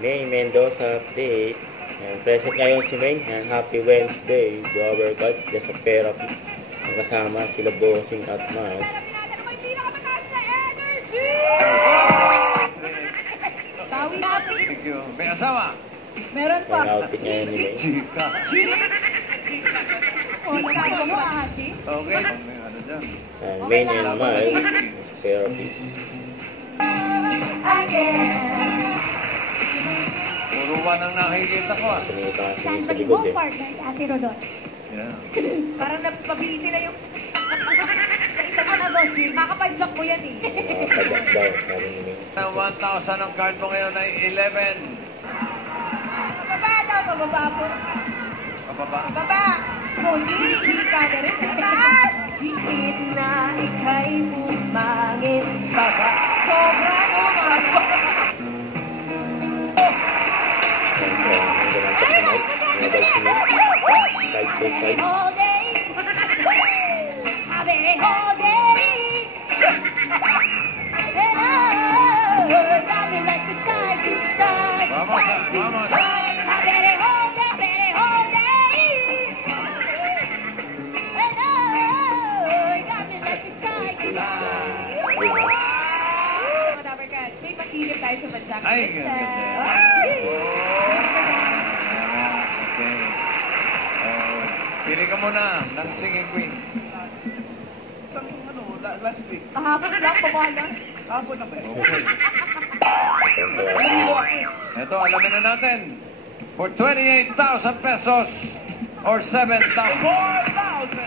May Mendoza update. And present ngayon si May. And happy Wednesday to our God. Just a pair of kasama sila Bossing at Miles. Bawi natin. Thank you. May asawa? Meron pa. Ang outfit ngayon ni May. Chika. O, nakago mo, Haji? Okay. May ano dyan. And May and Miles. Pair of Puro one ang nakikita ko ah. Tumita kasi Saan sa ba likod yung eh. partner ni Ate Rodot? Yeah. Parang napabili na yung... Sa mo na, boss. Makapadlock mo yan eh. Pagdak daw, sabi ni May. 1,000 ang card mo ngayon ay 11. Pababa daw, pababa po. Pababa. Pababa! Hindi, chika na rin. Bikit na ika'y bumangin. Sobrang umaba. Siyempre, ang ganang sa May. Nabal si May. Side to side. All day. Habe, all day. And I got me like the side to side. Vamos, vamos. Habe, all day, all day. And I got me like the side to side. Whatever, guys. May pasilip tayo sa bansa. Ay, ganda. Okay. Pili ka muna ng singing queen. Isang ano, last week. Kahapon lang, pumala. Kapon na ba? Siyempre, Ito, alamin na natin. For 28,000 pesos or 7,000. 4,000!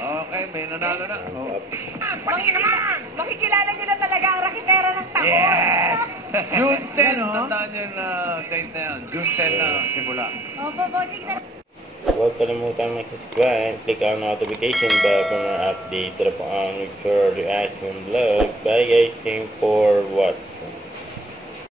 Okay, may nanalo na. Oh. Makikilala nyo na talaga ang rakitera ng taon. Yes! June 10, tandaan nyo yung date na yan. June 10 na simula. Opo, bossing na. huwag kalimutan mag-subscribe, click on notification bell para update po ang future reaction vlog. Bye guys, thank you for watching.